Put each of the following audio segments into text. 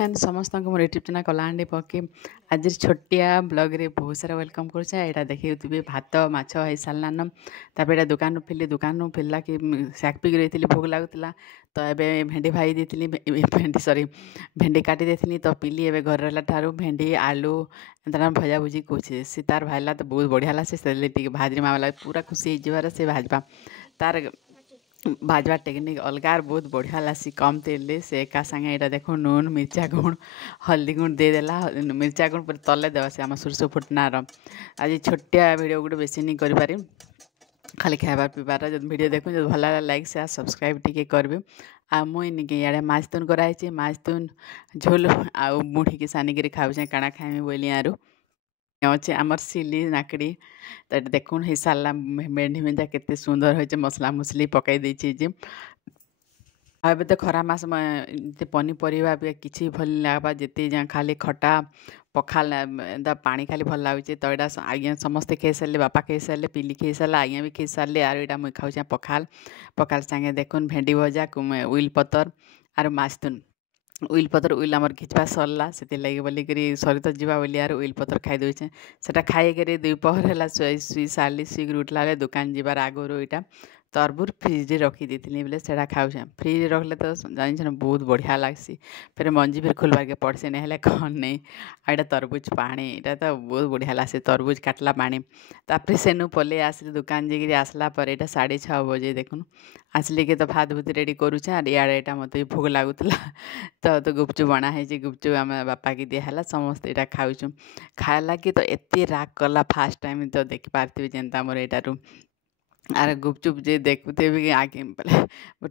And समस्त मोर YouTube channel Kalahandi पके आज छोटिया ब्लॉग रे बहुत सारा वेलकम करुचे। यहाँ देखिए भात माछ हो सारान तापर दुकान फिरली दुकान फिरला कि शाग पिक रही भोग लगुला तो ये भेंडी भाई देती भेंडी सॉरी भेंडी काटी देती तो पिली ए घर रहा ठार भेंडी आलू एंता भजा भुजी कौचे सी तार भाजला तो बहुत बढ़िया से भाजी माला पूरा खुशी होबार से भाजपा तार भाजवा टेक्निक अलग बहुत बढ़िया लासी कम तेल से एका संगे यहाँ देख नून मिर्चा गुण हल्दी गुण देदेला मिर्चा गुण पर तले देवा से आम सोरस फुटनार आज छोटिया वीडियो गोटे बेसी नहीं करें खाली खाबार पीबार जो वीडियो देखूँ जो भल लाइक शेयर सब्सक्राइब टी करेंगे आ मुझे इे माछ तुन कराई माछ तुन झोल आ मुठी की सानिक खाऊे काଣା खाइमी बोली यारू अच्छे आमर सिली नाकड़ी तो देखुन हो सारा मेढ़ी मेढ़ा केते सुंदर हो मसला मुसली पकई देचे अब तो खरा मास पनीपरिया भी किसी भल लगवा जिते खाली खटा पखाल पानी खाली भल लगे तो यहाँ आज्ञा समस्ते खाई सारे बापा खाई सारे पिली खाई सारे आज्ञा भी खाई सारे आर यहाँ मुझे खाऊे पखाल पखाल सागे देखुन भेंडी भजा उइल पतर आर माछतुन उइल पतर उइल आमर घिचवा सरला से लगे बोलिकी सरी तो जावा बोली यार उइल पतर खाई दौचे से खाई दुपहर है शुई सारे शुई उठला दुकान जीवार आगुरी यहाँ तरबूज फ्रिज रखी देती बोले से खाऊे फ्रिज रखले तो जान बहुत बढ़िया लगसी फिर मंजी फिर खोलबार के पड़से नहीं है कौन नहीं यहाँ तरबूज पानी यहाँ तो बहुत बढ़िया लगसी तरबूज काटला पानी तापर सेनु पलि आसली दुकान जाकि आसला पर यहाँ 6:30 बजे देखुन आसली के तो भात भूत रेडी करुचे आर इे यहाँ मत भोग लगुला तो गुपचुप बना है गुपचुप आम बापा की दिहला समस्त यहाँ खाऊँ खाला कि तो एत राग कला फास्ट टाइम तो देखिपारे जेनता मोर यहाँ आर गुपचुप जे देखुते भी आगे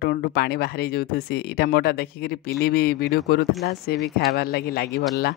टोंटू पानी बाहरी जाऊँ सी इटा मोटा देखिक पिली भी वीडियो करूला से भी खाबार लगी पड़ला